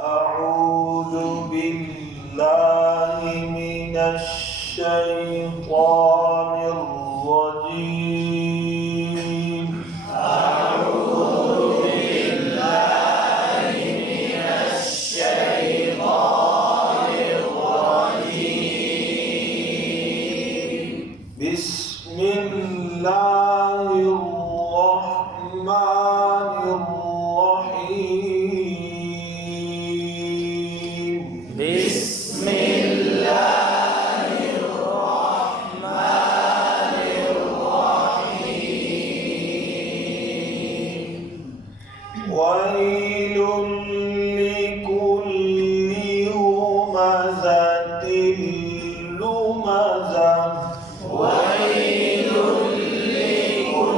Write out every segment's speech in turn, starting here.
أعوذ بالله من الشيطان الرجيم. أعوذ بالله من الشيطان الرجيم. بسم الله الرحمن الرحيم. بسم الله الرحمن الرحيم. ويل لكل همزة لمزة. ويل لكل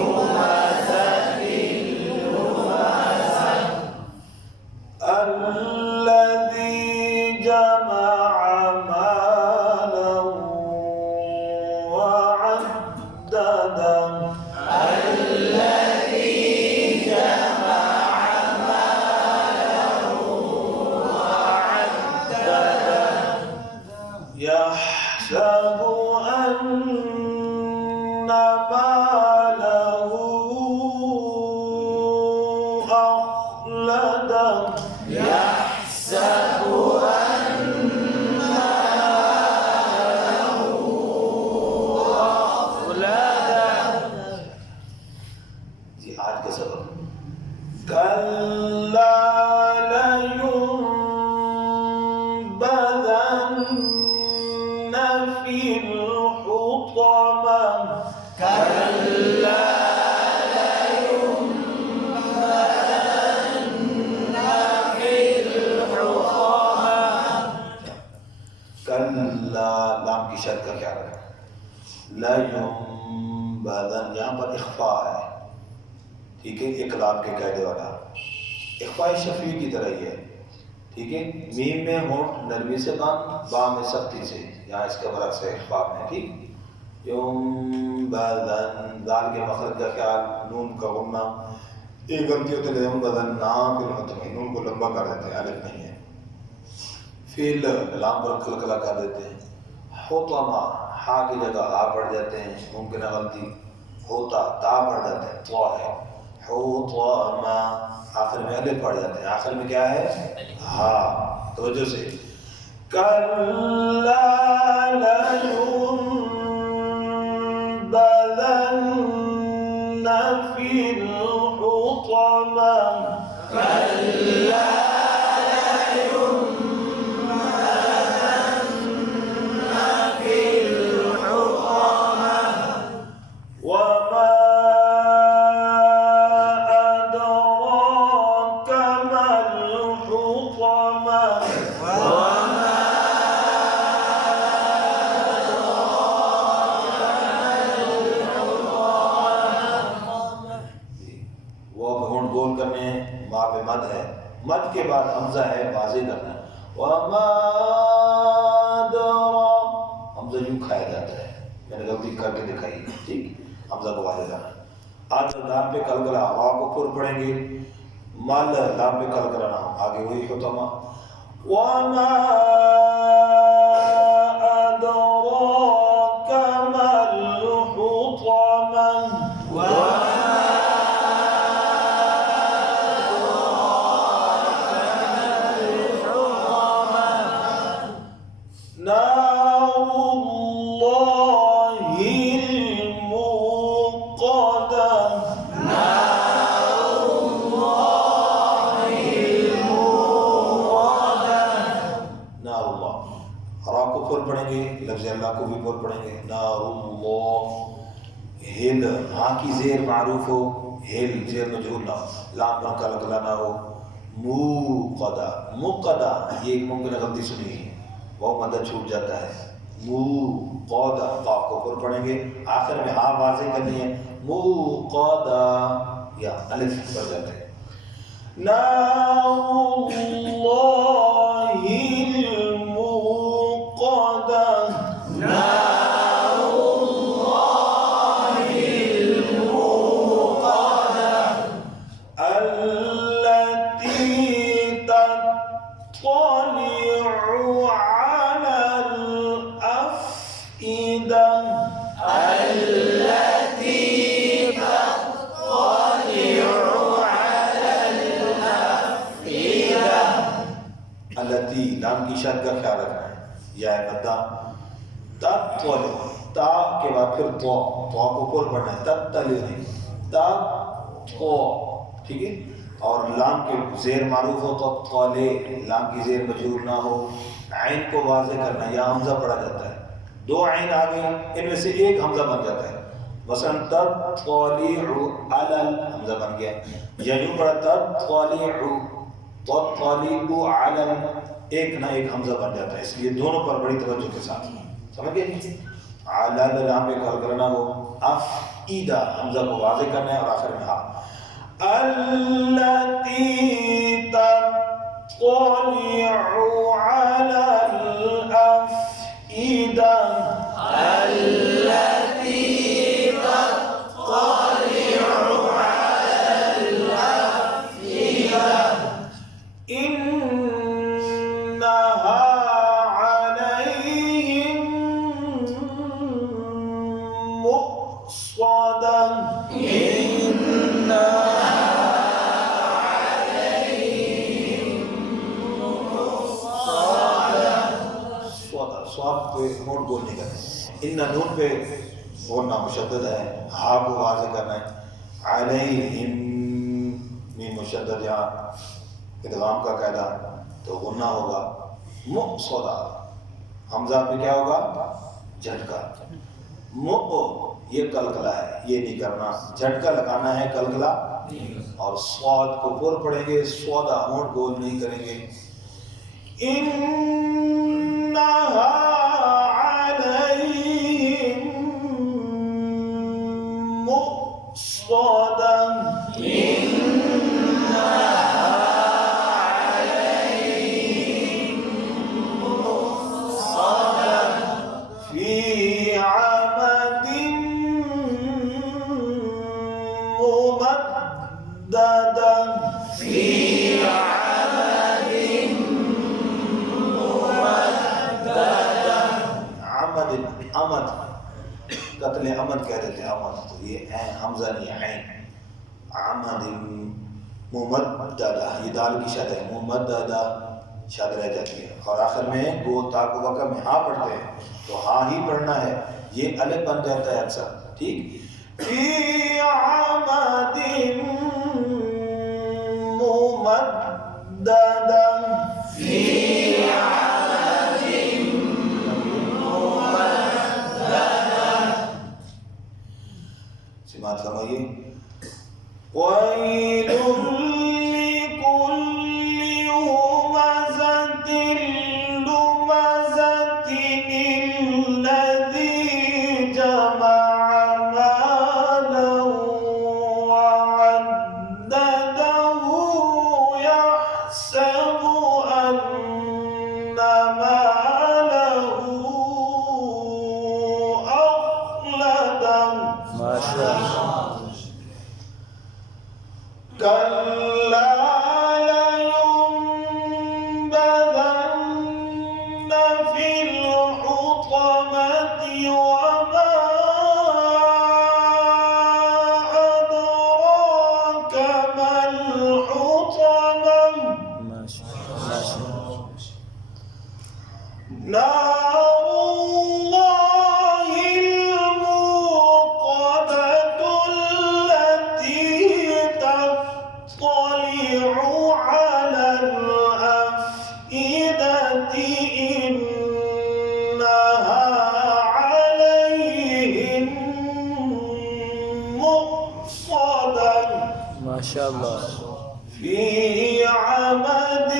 همزة لمزة. الذي جمع مالا وعدده. الذي جمع ماله وعدده. يحسب أن ماله أخلده. يحسب أن ماله أخلده. जी आज का सबक कल्ला लयुंबذन फिल हुतमा. كلا لينبذن في الحطمة. कल्ला लाम की शर्त का क्या रखा? लयुंबذन यहाँ पर इख्फा है, ठीक है, इकलाब के कायदे वाला इख्फा शफी की तरह ही है, ठीक है। मीम में होंठ नरमी से बंद, बा में सख्ती से, यहाँ इसका बरक्स है इख्फा में, ठीक। युंबज़न दाल के मखरज का ख्याल, नून का गुन्ना, एक गलती होती है युंबज़न नाम फिर मतलब नून को लंबा कर देते हैं, अलिफ नहीं है, फिर लाम पर कलकला कर देते हैं। हुतमा हा की जगह आ पड़ जाते हैं, मुमकिन है गलती, होता ता पड़ जाते हैं, तो है हुतमा, आखिर में अलिफ पड़ जाते हैं, आखिर में क्या है हा, तवज्जो से। कल्ला लयुंबذन फिल हुतमा. كلا لينبذن في الحطمة. وما أدراك ما الحطمة. وما वो होंठ गोल करने हैं, माँ पे मद है, मद के बाद हमजा है, वाज़े करना है। वमा अदरा, हमजा यूं खाया जाता है, मैंने गलती करके दिखाई, ठीक, हमजा को वाज़े करना है। आज लाम पे कलकला, वा को पुर पढ़ेंगे, मल लाम पे कलकला, आगे वही हुतमा। वमा अदराक मल हुतमा. नारुल्लाहिल मुक़द्दा. नारुल्लाह, हरा को फुल पढ़ेंगे, लफ्ज़ अल्लाह को भी फुल पढ़ेंगे। नारुल्लाह, हिल, हाँ की जेर मारूफ हो, हिल जेर मजहूल ना हो, लाम पर कलकला ना हो। मुक़द्दा, मुक़द्दा, ये एक मुमकिन गलती सुनी है, वो मदद छूट जाता है। मुक़द्दा, काफ को फुल पढ़ेंगे, आखिर में हाँ वाज़े करनी है, मुक़द्दा, या अलिफ पड़ जाते हैं। नारुल्लाहिल मुक़द्दा. शद का ख्याल रखना है। या मद्दा तत्वल, ता के बाद फिर तो को पुर पढ़ना है, तत्तल नहीं, ता तो, ठीक है। और लाम के जेर मारूफ हो तो तौले, लाम की जेर मजरूर ना हो। आइन को वाज़े करना, या हमजा पढ़ा जाता है, दो आइन आ गई, इनमें से एक हमजा बन जाता है। मसलन तत्तलिउ अलल, हमजा बन गया। या यूं पढ़ा तत्तलिउ, तत्तलिउ अलल, एक ना एक हमजा बन जाता है। इसलिए दोनों पर बड़ी तवज्जो के साथ, समझ गए? अलल लाम पे कल करना हो, अफ़ईदा हमजा को वाज़े करना है और आखिर में हा। अल्लती तत्तलिउ अलल अफ़ईदा, التي تطلع على الأفئدة إنها عليهم مؤصدة، إنها عليهم مؤصدة स्वाब पे नून बोलने का, इन्ना नून पे बोलना मुशद्दद है, हा को वाज़े करना है। अलैहिम मीम मुशद्दद, यहाँ इदगाम का कायदा तो गुन्ना होगा। मुक़्सदा हमजा पे क्या होगा? झटका। मुक़ ये कलकला है, ये नहीं करना, झटका लगाना है, कलकला। और स्वाद को पुर पढ़ेंगे, स्वादा होंठ गोल नहीं करेंगे। इन्नहा अलैहिम मुक़्सदा, إنها عليهم مؤصدة في عمد ممددة، في عمد ممددة अमद, अमद कत्ले अमद कह देते हैं, अमद तो ये है हमजा नहीं है, ऐन। अमद मुमद्ददा, ये दाल की शद है, मुमद्ददा शद रह जाती है। और आखिर में गोल ताक वक़्त में हा पढ़ते हैं तो हा ही पढ़ना है, ये अलिफ बन जाता है अक्सर, ठीक। फी अमदिन मुमद्ददा, في عمد ممددة सिमात फरमाइए। वैल लिकुल्ली हुमज़तिन लुमज़तिन अल्लज़ी जमअ मालन वअद्ददहु यहसबु अन्न मालहु अख़लदहु, ما شاء الله كلا لينبذن في الحطمة وما أدراك ما الحطمة، ما شاء الله نار الله الموقدة التي تطلع على الأفئدة إنها عليهم مؤصدة ما شاء الله في عمد